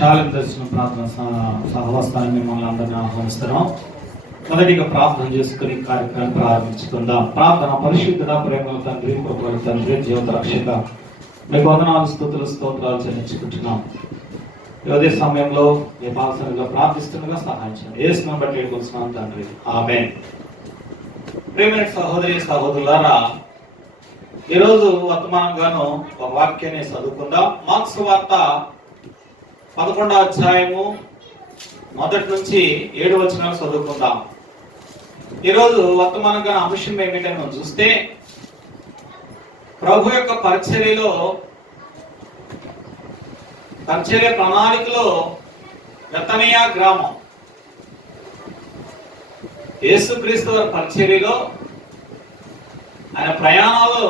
శాలం దర్శన ప్రార్థన సహవాసాన్ని మిమ్మల్ని అందరినీ ఆహ్వానిస్తున్నాం. మొదటిగా ప్రార్థన చేసుకుని కార్యక్రమం ప్రారంభించుకుందాం. ప్రార్థన. పరిశుద్ధుడ, ప్రేమల తండ్రి, కృపల తండ్రి, జీవిత రక్షక, మీకు వందనాలు, స్తుతులు, స్తోత్రాలు చెల్లించుకుంటున్నాం. అదే సమయంలో మీ భాషలో ప్రార్థిస్తుండగా సహాయం చేయండి. యేసుని బట్టి వేడుకుంటున్నాం తండ్రి, ఆమేన్. ప్రేమైన సహోదరి సహోదరులారా, ఈరోజు వర్తమానంగాను ఒక వాక్యాన్ని చదువుకుందాం. మార్క్స్ వార్త 11వ అధ్యాయము 1 నుంచి 7 వచనాలు చదువుకుందాం. ఈరోజు వర్తమానంగా అంశం ఏమిటని మనం చూస్తే, ప్రభు యొక్క పరిచర్య ప్రణాళికలో బెతనియా గ్రామం, యేసుక్రీస్తు వారి పరిచర్యలో, ఆయన ప్రయాణాల్లో,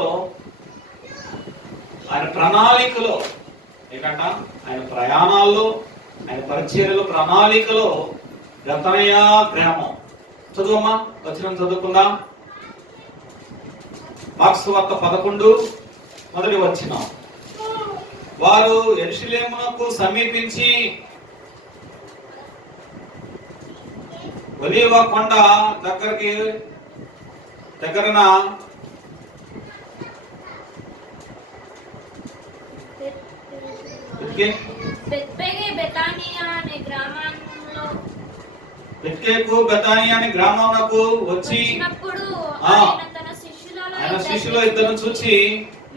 ఆయన ప్రణాళికలో, ఆయన ప్రయాణాల్లో, ఆయన పరిచర్యలో, ప్రణాళికలో బెతనియా గ్రామం. చదువమ్మా, వచనం చదువుకుందాం. మార్క్స్ వార్త 11 మొదటి వచనం. వారు యెరూషలేమునకు సమీపించి ఒలీవ కొండ దగ్గరన బెతానియా అనే గ్రామమునకు వచ్చి ఆయన శిష్యులు ఇద్దరిని చూచి,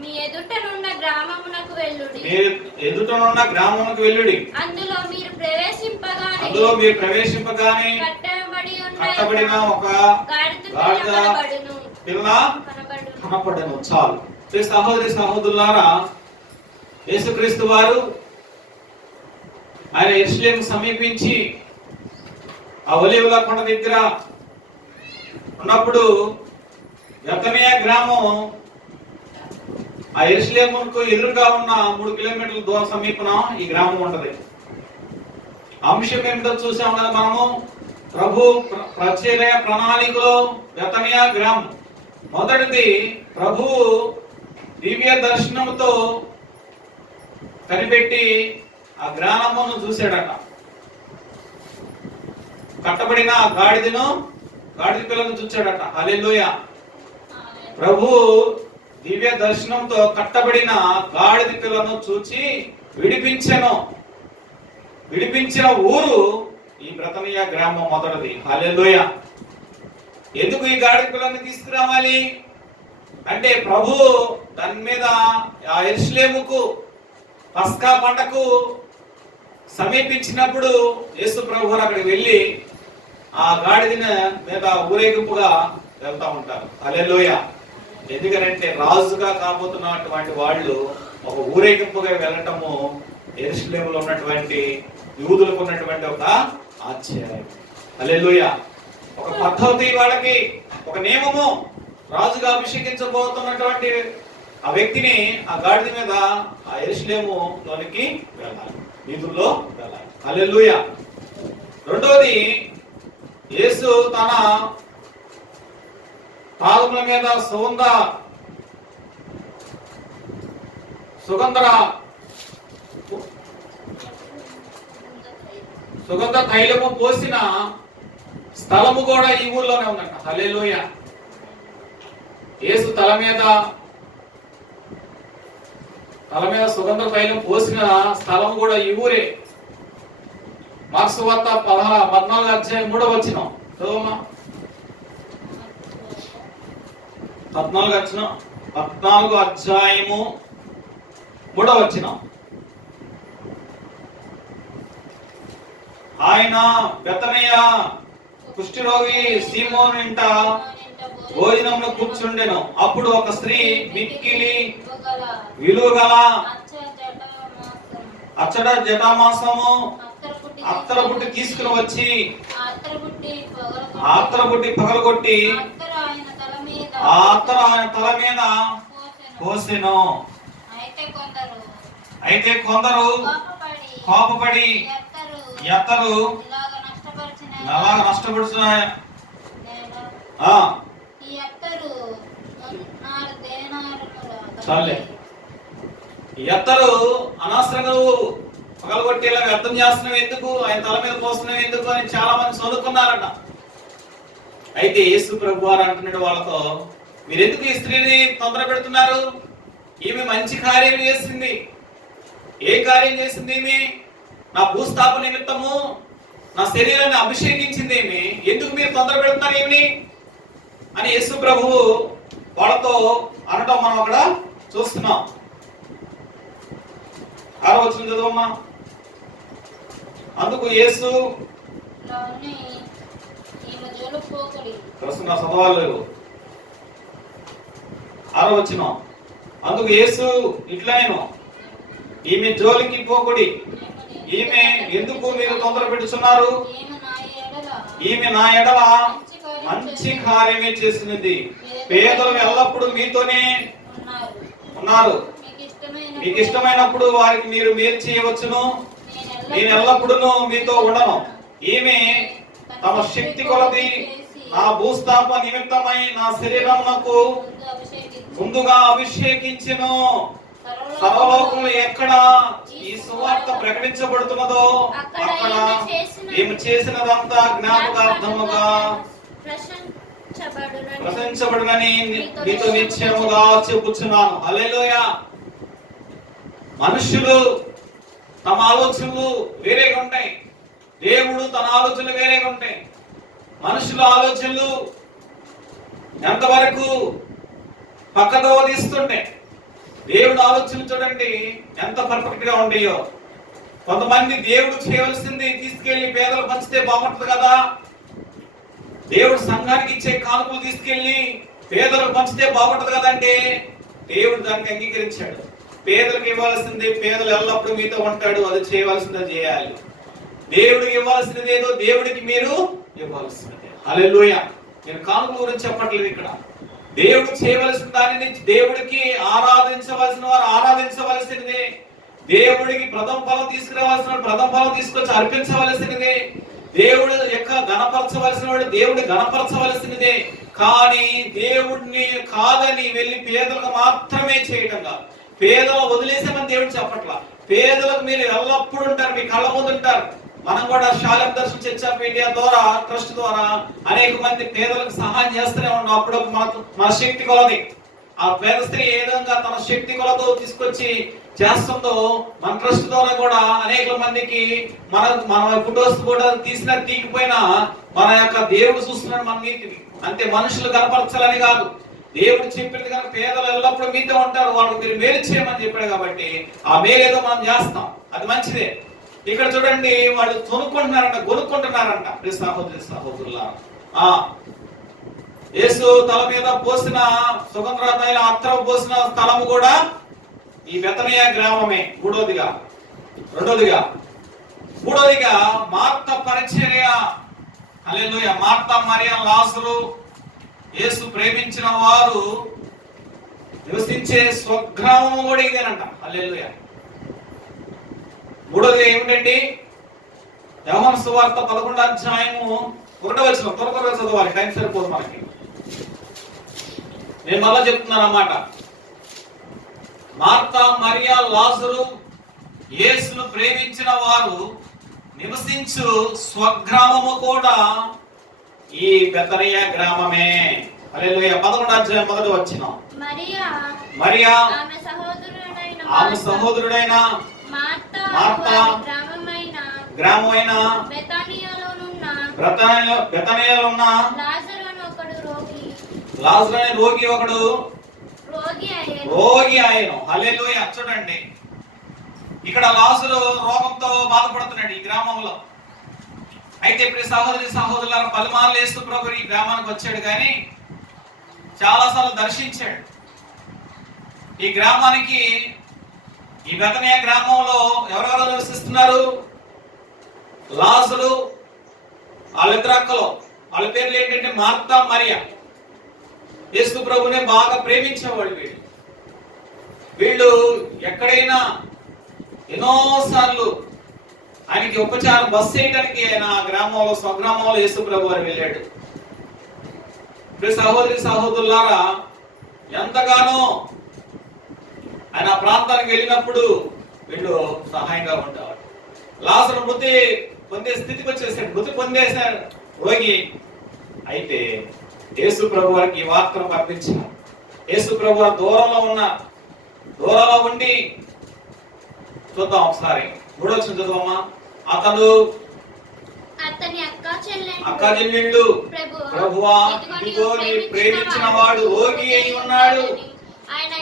మీ ఎదుటనున్న గ్రామమునకు వెళ్ళుడి, అందులో మీరు ప్రవేశింపగానే కట్టబడిన ఒక గాడిద పిల్ల కనపడను. చాలు. సహోదరి సహోదరులారా, యేసుక్రీస్తు వారు ఆయన యెరూషలేము సమీపించి ఆ ఒలీవల కొండ దగ్గర ఉన్నప్పుడు బెతనియా గ్రామం ఆ యెరూషలేముకు ఎదురుగా ఉన్న 3 కిలోమీటర్ల దూరం సమీపన ఈ గ్రామం ఉంటది. అంశం ఏమిటో చూసాం కదా మనము. ప్రభు పరిచర్య ప్రణాళికలో బెతనియా గ్రామం. మొదటిది, ప్రభు దివ్య దర్శనంతో కనిపెట్టి ఆ గ్రామమును చూశాడట. కట్టబడిన గాడిద పిల్లను చూచాడట. హల్లెలూయా. ప్రభు దివ్య దర్శనంతో కట్టబడిన గాడిద పిల్లను చూచి విడిపించిన ఊరు ఈ బెతనియా గ్రామం మొదటిది. హల్లెలూయా. ఎందుకు ఈ గాడిద పిల్లని తీసుకురావాలి అంటే, ప్రభు దాని మీద ఆ యెరూషలేముకు పస్కా పండకు సమీపించినప్పుడు యేసు ప్రభు అక్కడికి వెళ్ళి ఆ గాడిద మీద ఊరేగింపుగా వెళ్తా ఉంటారు. హల్లెలూయా. ఎందుకంటే రాజుగా కాబోతున్నటువంటి వాళ్ళు ఒక ఊరేగింపుగా వెళ్ళటము యెరూషలేములో ఉన్నటువంటి యూదులకు ఉన్నటువంటి ఒక ఆశ్చర్యం. హల్లెలూయా. ఒక పద్ధతి, వాళ్ళకి ఒక నియమము. రాజుగా అభిషేకించబోతున్నటువంటి ఆ వ్యక్తిని ఆ గాడిద మీద ఆ యెరూషలేములోనికి వెళ్ళాలి, వీధుల్లో వెళ్ళాలి. హల్లెలూయా. రెండోది, యేసు తన పాదముల మీద సుగంధ తైలము పోసిన స్థలము కూడా ఈ ఊర్లోనే ఉందంట. హల్లెలూయా. యేసు తల మీద సుగంధ తైలం పోసిన స్థలం కూడా ఈ ఊరే. మార్క్స్ వార్త 14వ అధ్యాయం 3వ వచనం చదువమ్మా. 14వ అధ్యాయము 3వ వచనం. ఆయన బెతనియా కుష్ఠరోగి సీమోను ఇంట భోజనంలో కూర్చుండెను. అప్పుడు ఒక స్త్రీ మిక్కిలి విలువగల అచ్చట జటామాసము అత్తరబుట్టి తీసుకుని వచ్చి అత్తరబుట్టి పగలగొట్టి ఆ అత్తర ఆయన తల మీద పోసెను. అయితే కొందరు కోపపడి ఎత్తరు అలాగ నష్టపడుతున్నాయి. చాలే, ఎత్తరు అనవసరంగా పగలగొట్టేలా వ్యర్థం చేస్తున్నాం ఎందుకు, ఆయన తల మీద పోస్తున్నాం ఎందుకు అని చాలా మంది చదువుకున్నారట. అయితే యేసు ప్రభు వారు అంటున్నాడు వాళ్ళతో, మీరు ఎందుకు ఈ స్త్రీని తొందర పెడుతున్నారు? ఈమె మంచి కార్యం చేసింది. ఏ కార్యం చేసింది ఈమె? నా భూస్థాపన నిమిత్తము నా శరీరాన్ని అభిషేకించింది ఏమి, ఎందుకు మీరు తొందర పెడుతున్నారు ఏమి అని యేసు ప్రభువు వాళ్ళతో అనటం మనం అక్కడ చూస్తున్నాం. 6వ వచనం చదవమ్మా. అందుకు యేసు చదవాలి. 6వ వచనం. అందుకు యేసు ఇట్లనేను, ఈమె జోలికి పోకుడి, ఈమె ఎందుకు మీరు తొందర పెట్టుచున్నారు? ఈమె నా ఎడల మంచి కార్యమే చేసినది. పేదలు ఎల్లప్పుడూ మీతోనే ఉన్నారు. మీకు ఇష్టమైనప్పుడు వారికి మీరు మేలు చేయవచ్చును. నేను ఎల్లప్పుడూ మీతో ఉండను. ఈమె తమ శక్తి కొలది నా భూస్థాపన నిమిత్తమై నా శరీరమునకు ముందుగా అభిషేకించెను. సర్వలోకంలో ఎక్కడ ఈ సువార్త ప్రకటించబడుతున్నదో అక్కడ ఈమె చేసినదంతా జ్ఞాపకార్థముగా ప్రశంసబడునని మీతో నిశ్చయముగా చెప్పుచున్నాను. హల్లెలూయా. మనుషులు తమ ఆలోచనలు వేరేగా ఉంటాయి, దేవుడు తన ఆలోచనలు వేరేగా ఉంటాయి. మనుషుల ఆలోచనలు ఎంతవరకు పక్కదో తీస్తుంటాయి, దేవుడు ఆలోచనలు చూడండి ఎంత పర్ఫెక్ట్ గా ఉండేయో. కొంతమంది దేవుడు చేయవలసింది తీసుకెళ్లి పేదలు పంచితే బాగుంటుంది కదా, దేవుడు సంఘానికి ఇచ్చే కానుకలు తీసుకెళ్లి పేదలకు పంచితే బాగుంటుంది కదంటే దేవుడు దానికి అంగీకరించాడు. పేదలకు ఇవ్వాల్సింది, పేదలు ఎల్లప్పుడూ మీతో ఉంటాడు, అది చేయవలసిందే చేయాలి. దేవుడికి ఇవ్వాల్సినది ఏదో దేవుడికి మీరు ఇవ్వాల్సినది. హల్లెలూయా. నేను కానుకల గురించి చెప్పట్లేదు ఇక్కడ. దేవుడు చేయవలసిన దానిని దేవుడికి ఆరాధించవలసిన వారు ఆరాధించవలసినదే. దేవుడికి ప్రథమ ఫలం తీసుకురావాల్సిన ప్రథమ ఫలం తీసుకొచ్చి అర్పించవలసినదే. దేవుడు యొక్క గణపరచవలసిన వాడు దేవుడు గణపరచవలసినదే. కానీ దేవుడిని కాదని వెళ్ళి పేదలకు మాత్రమే చేయటం కాదు. పేదలు వదిలేసామని దేవుడు చెప్పట్లా. పేదలకు మీరు ఎల్లప్పుడూ ఉంటారు, మీ కళ్ళ ముందు ఉంటారు. మనం కూడా శాలం దర్శనం చర్చ్ ఆఫ్ ఇండియా ద్వారా ట్రస్ట్ ద్వారా అనేక మంది పేదలకు సహాయం చేస్తూనే ఉన్నాం. అప్పుడు మన శక్తి కొలది ఆ పేద స్త్రీ ఏ విధంగా తన శక్తి కొలతో తీసుకొచ్చి చేస్తుందో మన ట్రస్ట్ ద్వారా కూడా అనేక మందికి మన ఫోటోస్ కూడా తీసినా తీగిపోయినా మన యొక్క దేవుడు చూస్తున్నాడు మన నీతిని. అంతే, మనుషులు కనపరచాలని కాదు. దేవుడు చెప్పింది కనుక పేదలు ఎల్లప్పుడూ మీతో ఉంటారు, వాళ్ళకి మీరు మేలు చేయమని చెప్పాడు కాబట్టి ఆ మేలేదో మనం చేస్తాం, అది మంచిదే. ఇక్కడ చూడండి, వాళ్ళు కొనుక్కుంటున్నారంట. సహోదరి సహోదరులా, యేసు తల మీద పోసిన సుగంధ తైల అత్తరు పోసిన స్థలము కూడా ఈ బెతనియా గ్రామమే. మూడోదిగా మార్త పరిచర్య. హల్లెలూయా. మార్త, మరియా, లాజరు యేసు ప్రేమించిన వారు నివసించే స్వగ్రామము కూడా ఇదేనంట. హల్లెలూయా. మూడోది ఏమిటండి? యోహాను సువార్త 11వ అధ్యాయము 1వ వచనం. త్వరగా చదవాలి, టైం సరిపోదు మనకి. నేను మళ్ళా చెప్తున్నాను అన్నమాట. మార్త, మరియా, లాజరు యేసును ప్రేమించిన వారు నివసించు స్వగ్రామము కూడా ఈ బెతనియా గ్రామమే. హల్లెలూయా. 11వ అధ్యాయం 1వ వచనం. మరియా ఆమె సహోదరుడైన మార్త గ్రామమైన బెతనియాలో ఉన్న లాజరు అనే రోగి ఒకడు రోగి ఆయను. హల్లెలూయా. చూడండి, ఇక్కడ లాజరు రోగంతో బాధపడుతున్నాడు ఈ గ్రామంలో. అయితే ఇప్పుడు సహోదరులారా, పలుమార్లు యేసు ప్రభు ఈ గ్రామానికి వచ్చాడు, కానీ చాలాసార్లు దర్శించాడు. ఈ గ్రామానికి, ఈ బెతనియా గ్రామంలో ఎవరెవరు నివసిస్తున్నారు? లాజరు, వాళ్ళిద్దరు అక్కలు. వాళ్ళ పేర్లు ఏంటంటే మార్తా, మరియా. యేసు ప్రభునే బాగా ప్రేమించేవాళ్ళు వీళ్ళు. ఎక్కడైనా ఎన్నోసార్లు ఆయనకి ఉపచారం బస్సు వేయడానికి ఆయన గ్రామంలో స్వగ్రామంలో యేసు ప్రభు వారు వెళ్ళాడు. సహోదరి సహోదరులారా, ఎంతగానో ఆయన ప్రాంతానికి వెళ్ళినప్పుడు వీళ్ళు సహాయంగా ఉంటారు. లాజరు మృతి పొందే స్థితికి వచ్చేసాడు, మృతి పొందేశాడు రోగి. అయితే యేసు ప్రభు వారికి ఈ వార్తను పంపించారు. యేసు ప్రభు వారు దూరంలో ఉండి చూద్దాం ఒకసారి 3వ వచనం చదువమ్మా. అతడు అతని అక్క చెల్లెళ్ళు, ప్రభువా ఇదిగో నీ ప్రేమించిన వాడు రోగి అయి ఉన్నాడు, ఆయన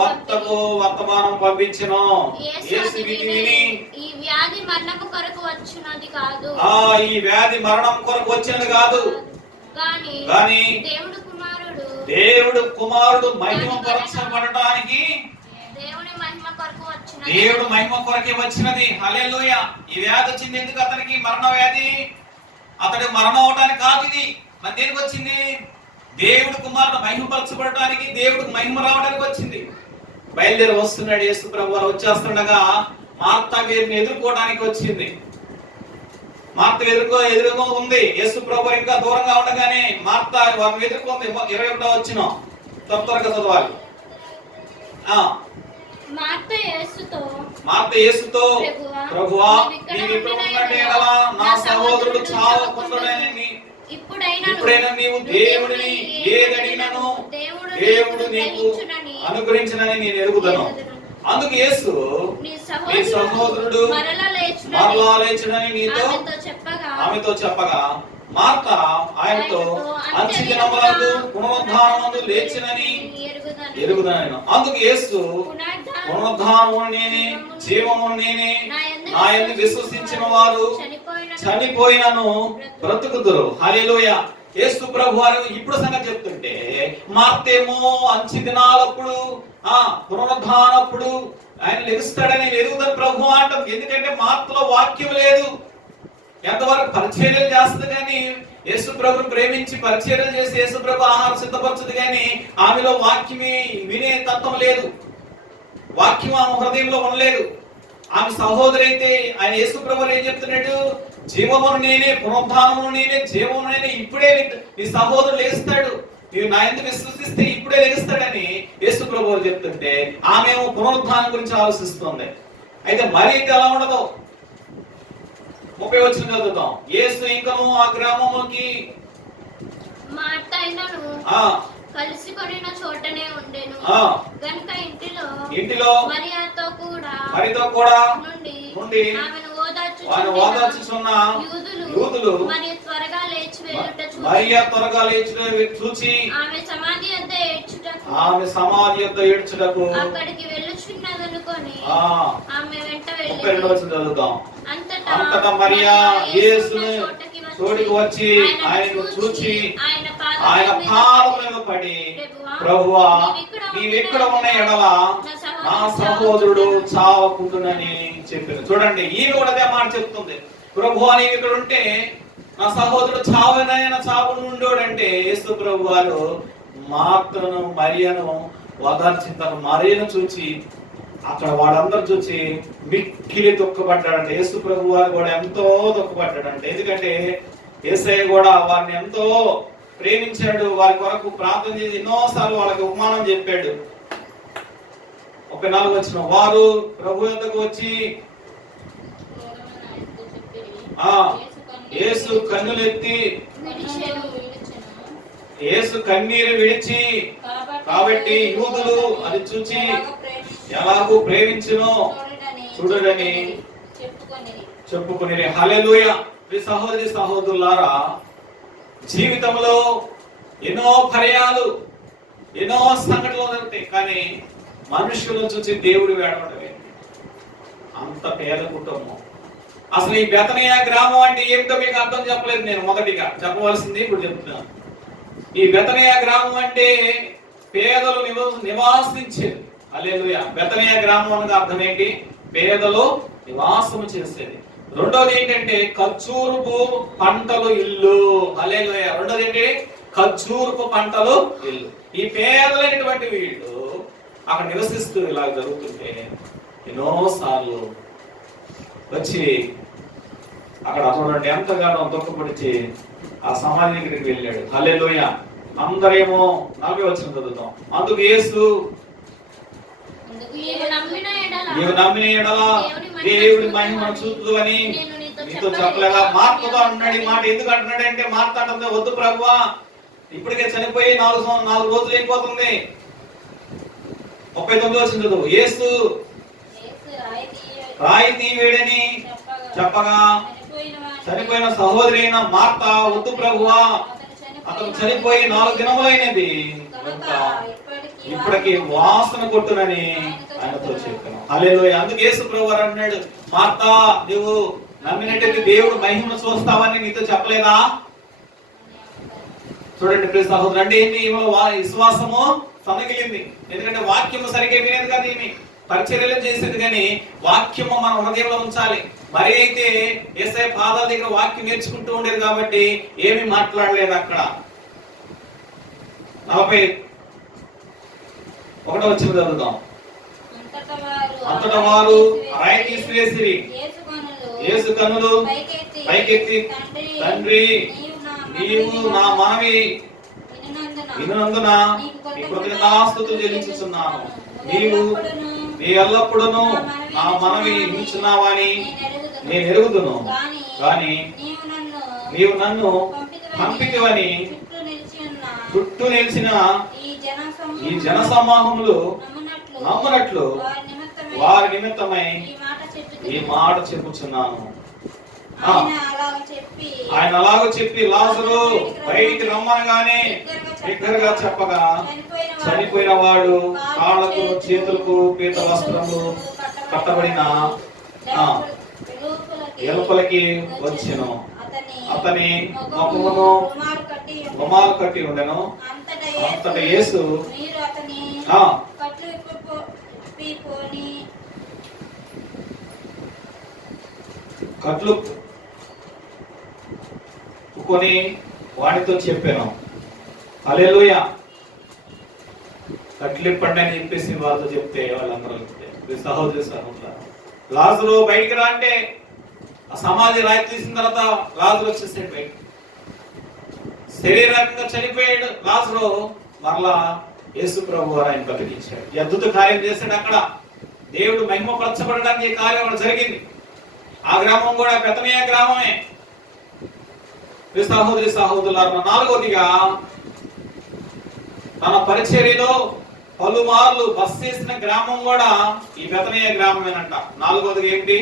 వద్దకు వర్తమానం పంపించెను. యేసు విని ఈ వ్యాధి మరణము కొరకు వచ్చినది కాదు, ఈ వ్యాధి మరణం కొరకు వచ్చినది కాదు, కానీ దేవుడు కుమారుడు మహిమ పరచబడటానికి దేవుడు మహిమ కొరకే వచ్చినది. హల్లెలూయా. ఈ వ్యాధి వచ్చింది ఎందుకు? అతనికి మరణ వ్యాధి. అతడు మరణం అవడానికి కాదు, ఇది మరి దేనికి వచ్చింది? దేవుడు కుమారుడు మహిమపరచబడటానికి, దేవుడికి మహిమ రావడానికి వచ్చింది. బయలుదేరి వస్తున్నాడు యేసు ప్రభు వారు. వచ్చేస్తుండగా మార్త వీరిని ఎదుర్కోవడానికి వచ్చింది. మార్త ఎదురుగా ఉంది. యేసు ప్రభు ఇంకా దూరంగా ఉండగానే మార్త వారిని ఎదుర్కొంది. 21వ వచనం త్వరగా చదవాలి. మార్త యేసుతో, ప్రభువా నీవు ఇప్పుడు ఉన్నట్టే ఎడలా నా సహోదరుడు చావకుండునని ఇప్పుడైనా నీవు దేవుడిని ఏదడిగినను దేవుడు నీకు అనుగ్రహించునని నేను ఎరుగుదను. అందుకు యేసు నీ సహోదరుడు మరలా లేచునని ఆమెతో చెప్పగా మార్త ఆయనతో అంత్యదినములందు పునరుద్ధానమందు లేచునని ఎరుగుదనను. అందుకు యేసు పునరుద్ధానము నేనే, జీవము నేనే, నా యందు విశ్వసించిన వారు చనిపోయినను బ్రతుకుదురు. హల్లెలూయా. యేసు ప్రభు వారు ఇప్పుడు సంగతి చెప్తుంటే మార్తేమో అంచె దినాలప్పుడు పునరుద్ధానప్పుడు ఆయన లెగుస్తాడని ఎరుగుదని ప్రభు అంటాం. ఎందుకంటే మార్తలో వాక్యం లేదు. ఎంతవరకు పరిచర్యలు చేస్తుంది కానీ యేసు ప్రభుని ప్రేమించి పరిచర్యలు చేసి యేసు ప్రభు ఆహారం సిద్ధపరచదు కానీ ఆమెలో వాక్యమే వినే తత్వం లేదు. వాక్యం ఆమె హృదయంలో ఉండలేదు. ఆమె సహోదరి అయితే ఆయన యేసు ప్రభు ఏం చెప్తున్నాడు? జీవమును నేనే, పునరుద్ధానమును నేనే, జీవమును నేనే, ఇప్పుడే నీ సహోదరుడు లేస్తాడు, నీవు నా యందు విశ్వసిస్తే ఇప్పుడే లెగుస్తాడని యేసు ప్రభు చెప్తుంటే ఆమె పునరుద్ధానం గురించి ఆలోచిస్తుంది. అయితే మరి ఎలా ఉండదు? 30వ వచనం చదువుతాం. యేసు ఇంకను ఆ గ్రామముకి కలిసికొనిన చోటనే ఉండెను. గనుక ఇంటిలో మరియతో కూడా నుండి ఆమెను ఓదార్చుచున్న యూదులు మరియ త్వరగా లేచి చూచి ఆమె సమాధి యొద్ద ఏడ్చుటకు అక్కడికి వెళ్ళుచున్నదనుకొని ఆమె వెంట చదువుతాం. అంతటా మరియా యేసును తోడికి వచ్చి ఆయనను చూచి ఆయన పాదముల పడి, ప్రభువా నీవెక్కడ ఉన్న ఎడల నా సహోదరుడు చావకుండునని చెప్పారు. చూడండి, ఈమె కూడా అదే మాట చెప్తుంది. ప్రభువా నీవు ఇక్కడ ఉంటే నా సహోదరుడు చావును ఉండోడంటే యేసు ప్రభు వారు మార్తను మరియను ఓదార్చి తన మరియను చూచి అక్కడ వాళ్ళందరూ చూసి మిక్కిలి దుఃఖపడ్డాడంటే. యేసు ప్రభు వారు కూడా ఎంతో దుఃఖపడ్డాడంటే. ఎందుకంటే యేసయ్య కూడా వారిని ఎంతో ప్రేమించాడు. వారి కొరకు ప్రార్థన చేసి ఎన్నోసార్లు వాళ్ళకి ఉపమానం చెప్పాడు. 34 వచనం. వారు ప్రభు యొద్దకు వచ్చి యేసు కన్నులెత్తి యేసు కన్నీరు విడిచి కాబట్టి యూదులు అది చూచి ఎలాగూ ప్రేమించునో చూడడని చెప్పుకొని. హల్లెలూయా. సహోదరి సహోదరులారా, జీవితంలో ఎన్నో పర్యాలు ఎన్నో సంఘటనలు జరుగుతాయి, కానీ మనుషులను చూసి దేవుడు వేడబడమే. అంత పేద కుటుంబం. అసలు ఈ బెతనియా గ్రామం అంటే ఏమిటో మీకు అర్థం చెప్పలేదు. నేను మొదటిగా చెప్పవలసింది ఇప్పుడు చెప్తున్నాను. ఈ బెతనియా గ్రామం అంటే పేదలు నివాసించేది. హల్లెలూయా. బెతనియా గ్రామం అనగా అర్థం ఏంటి? పేదలు నివాసము చేసేది. రెండోది ఏంటంటే ఖర్జూరపు పంటలు ఇల్లు. హల్లెలూయా. రెండోది ఏంటి? ఖర్జూరపు పంటలు ఇల్లు. ఈ పేదలైనటువంటి వీళ్ళు అక్కడ నివసిస్తూ ఇలా జరుగుతుంటే ఎన్నోసార్లు వచ్చి అక్కడ చూడండి ఎంతగానో దుఃఖపడిచి ఆ సమాధి దగ్గరికి వెళ్ళాడు. హల్లెలూయా. అందరేమో 40 వచనం చదువుతాం. అందుకు యేసు నీవు నమ్మిన ఎడల దేవుడి మహిమను చూపుదువని నీతో చెప్పలేదా? మార్తతో అంటున్నాడు ఈ మాట. ఎందుకు అంటున్నాడు అంటే, మార్త అంటుంది, వద్దు ప్రభువా, ఇప్పటికే చనిపోయి 4 రోజులు అయిపోతుంది. 39 వచ్చింది చదువు. యేసు రాయి తీవేడని చెప్పగా చనిపోయిన సహోదరి అయిన మార్త, వద్దు ప్రభువా, అతను చనిపోయి 4 దినములైనది, ఇప్పటికి వాసన కొట్టునని ఆయనతో చెప్పాను. హల్లెలూయా. అందుకే యేసు ప్రభువారు అన్నాడు, మార్త, నువ్వు నమ్మినట్టయితే దేవుడు మహిమను చూస్తావని నీతో చెప్పలేదా? చూడండి ప్రియ సహోదరు, అంటే ఏంటి? విశ్వాసము సన్నగిలింది. ఎందుకంటే వాక్యము సరిగ్గా వినేది కాదు, ఏమి పరిచర్యలు చేసేది, కానీ వాక్యము మన హృదయంలో ఉంచాలి. మరి అయితే యేసయ్య పాదాల దగ్గర వాక్యం నేర్చుకుంటూ ఉండేది కాబట్టి ఏమి మాట్లాడలేదు. అక్కడ 41 వచ్చిన చదువుదాం. అంతటా వారు రాయి తీసివేసిరి. యేసు కన్నులు పైకెత్తి, తండ్రి, నీవు నా మనవి వినునందున నీ కృతజ్ఞతాస్తుతులు చెల్లించుచున్నాను. నీవు నీ ఎల్లప్పుడూ నా మనవి వినుచున్నావని నేను ఎరుగుదును. కానీ నీవు నన్ను పంపితివని చుట్టూ నిలిచిన ఈ జన సమూహములు నమ్మునట్లు వారి నిమిత్తమై ఈ మాట చెప్పుచున్నాను. ఆయన అలాగ చెప్పి లాజరు బయటికి రమ్మనగానే బిగ్గరగా చెప్పగా చనిపోయిన వాడు కాళ్ళకు చేతులకు పీత వస్త్రములు కట్టబడిన ఎలుపలకి వచ్చెను. అతని ముఖమును రుమాలు కట్టి ఉండెను. అంతటా యేసు కట్లు కొని వాడితో చెప్పాను. హల్లెలూయా. కట్లిప్పండి అని చెప్పేసి వాళ్ళతో చెప్తే వాళ్ళందరూ సహోదరి లాజరు బయటికి రా అంటే ఆ సమాధి రాయి తీసిన తర్వాత లాజరు వచ్చేసాడు బయట. శరీరంగా చనిపోయాడు లాజరు. మరలా యేసు ప్రభు వారు ఆయన బతికించాడు. అద్భుత కార్యం చేశాడు. అక్కడ దేవుడు మహిమపరచబడడానికి ఈ కార్యం జరిగింది. ఆ గ్రామం కూడా బెతనియా గ్రామమే. సహోదరి సహోదరులారా, 4వదిగా తన పరిచర్యలో పలుమార్లు బస చేసిన గ్రామం కూడా ఈ బెతనియా గ్రామమేనంట. 4వదిగా ఏంటి?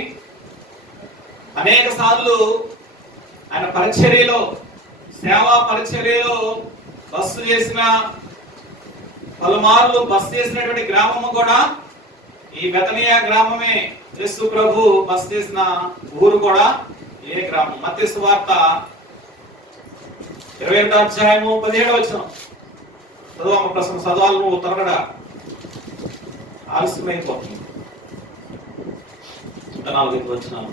అనేక సార్లు ఆయన పరిచర్యలో, సేవా పరిచర్యలో బస్సు చేసిన, పలుమార్లు బస్ చేసినటువంటి గ్రామము కూడా ఈ బెతనియా గ్రామమే. యేసు ప్రభు బస్ చేసిన ఊరు కూడా ఏ గ్రామం? మత్తయి సువార్త 21వ అధ్యాయము 17వ వచనం చదువు. ప్రశ్న చదవాలి, నువ్వు త్వరగా ఆలస్యమైపోతుంది. 4 వచనాలు.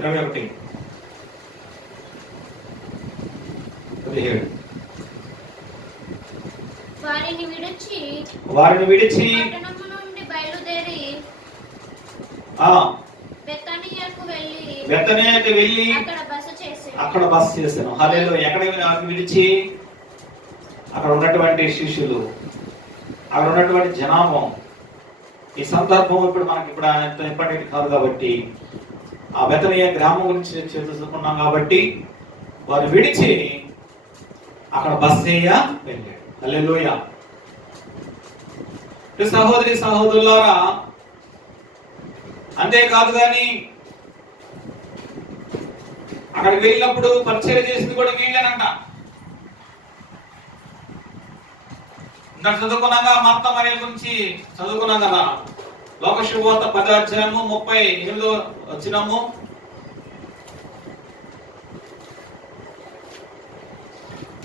21, 17. వారిని విడిచి పట్టణము నుండి బయలుదేరి బెతనియాకు వెళ్ళి అక్కడ బస చేశాను. హల్లెలూయా. ఎక్కడ విడిచి? అక్కడ ఉన్నటువంటి శిష్యులు, అక్కడ ఉన్నటువంటి జనాభం. ఈ సందర్భం ఇప్పుడు మనకి అంత ఇంపార్టెంట్ కాదు కాబట్టి ఆ బెతనియా గ్రామం గురించి చదువుకున్నాం కాబట్టి వారు విడిచి అక్కడ బస చేయ వెళ్ళాడు. హల్లెలూయా. సహోదరి సహోదరులారా, అంతేకాదు కానీ అక్కడికి వెళ్ళినప్పుడు పరిచర్య చేసింది కూడా వీళ్ళేనంట. ఇంకా చదువుకున్నాగా మార్త మరియల గురించి చదువుకున్నాం కదా. లోక శుభవార్త 10వ అధ్యాయము 38వ వచనము.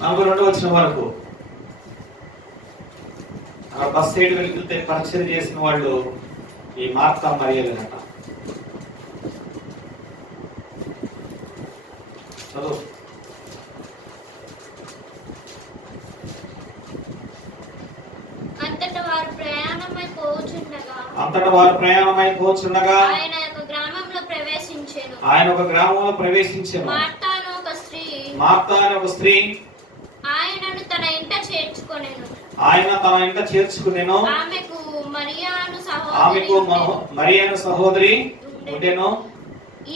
నలభై 42వ వచనం వరకు అక్కడ బస్ సైడ్ వెళ్తే పరిచయం చేసిన వాళ్ళు ఈ మార్త మరియలేనట. చదువు. అంతటా వారు ప్రయాణమై పోచుండగా ఆయన ఒక గ్రామంలో ప్రవేశించెను. మార్త అనే ఒక స్త్రీ ఆయనను తన ఇంట ఆయన తన ఇంట చేర్చుకునేను. ఆమెకు మరియాను సహోదరి ఉండెను.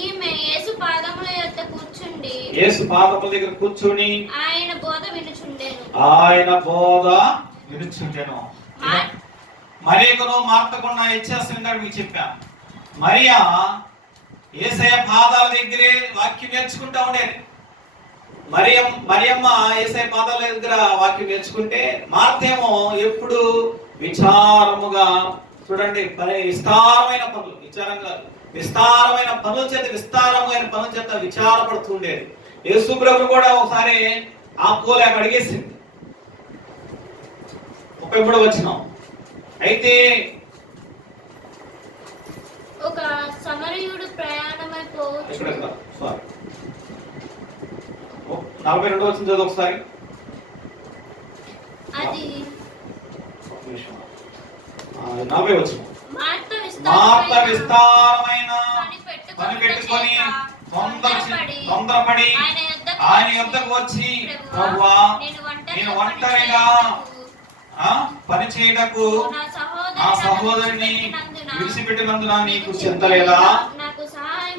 ఈమె యేసు పాదముల యొద్ద కూర్చుండి, యేసు పాదముల దగ్గర కూర్చుని ఆయన బోధ వినుచుండెను. మరియకును మార్తకున్న వ్యత్యాసం మీకు చెప్పాను. మరియా యేసయ్య పాదాల దగ్గరే వాక్యం నేర్చుకుంటా ఉండేది. మరియమ్మ యేసయ్య పాదాల దగ్గర వాక్యం నేర్చుకుంటే, మార్తేమో ఎప్పుడు విచారముగా, చూడండి, విస్తారమైన పనులు, విస్తారమైన పనుల చేత విచారపడుతుండేది. యేసు ప్రభు కూడా ఒకసారి ఆ పోలేక అడిగేసింది. 33వ వచనం. అయితే ఒక సమరయుడు ప్రయాణమైపోవచ్చు. 42వ వచనం చదువు ఒకసారి. అది 40వ వచనం. మార్త విస్తారమైన పని పెట్టుకొని తొందరపడి ఆయన యొద్దకు వచ్చి, ప్రభువా, నేను ఒంటరిగా పని చేయటకు నా సహోదరిని విడిచిపెట్టినందున నీకు చింతలేదా?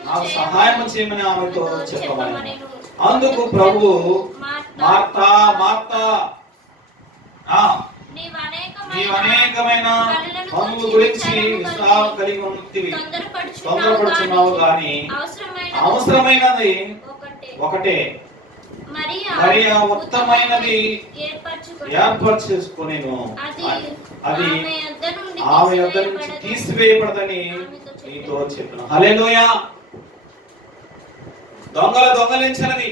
నాకు సహాయం చేయమని ఆమెతో చెప్పమని. అందుకు ప్రభు, మార్తా మార్తా, నీవు అనేకమైన పనుల గురించి విశ్రాంతి కలిగి ఉన్నతివి, తొందరపడుచున్నావు, కానీ అవసరమైనది ఒకటే. మరియా ఉత్తమైనది ఏర్పరచేసుకొనెను, అది ఆమె యొద్ద నుంచి తీసివేయబడదని నీతో చెప్పిన. హల్లెలూయా. దొంగలించినది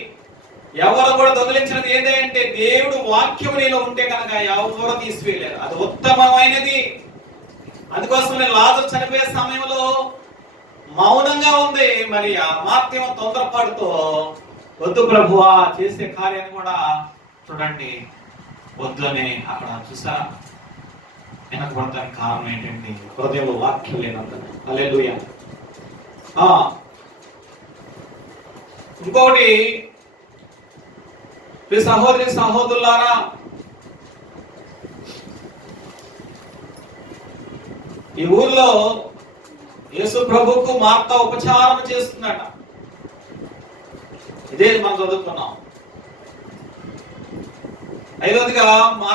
ఎవరు కూడా దొంగలించినది ఏదంటే, దేవుడు వాక్యం నీలో ఉంటే కనుక ఎవరు తీసివేయలేరు. అది ఉత్తమమైనది. అందుకోసమే లాజరు చనిపోయే సమయంలో మౌనంగా ఉంది మరియా. మార్తేమో తొందరపాటుతో, వద్దు ప్రభువా, చేసే కార్యాన్ని కూడా చూడండి వద్దని అక్కడ చూసారా వెనకబడటానికి కారణం ఏంటండి? హృదయంలో వాక్యం లేనందున. హల్లెలూయా. ఇంకొకటి, సహోదరి సహోదరులారా, ఈ ఊర్లో యేసు ప్రభువుకు మార్త ఉపచారం చేస్తుందట. ఇదే మనం చదువుకున్నాం. 5వదిగా మార్త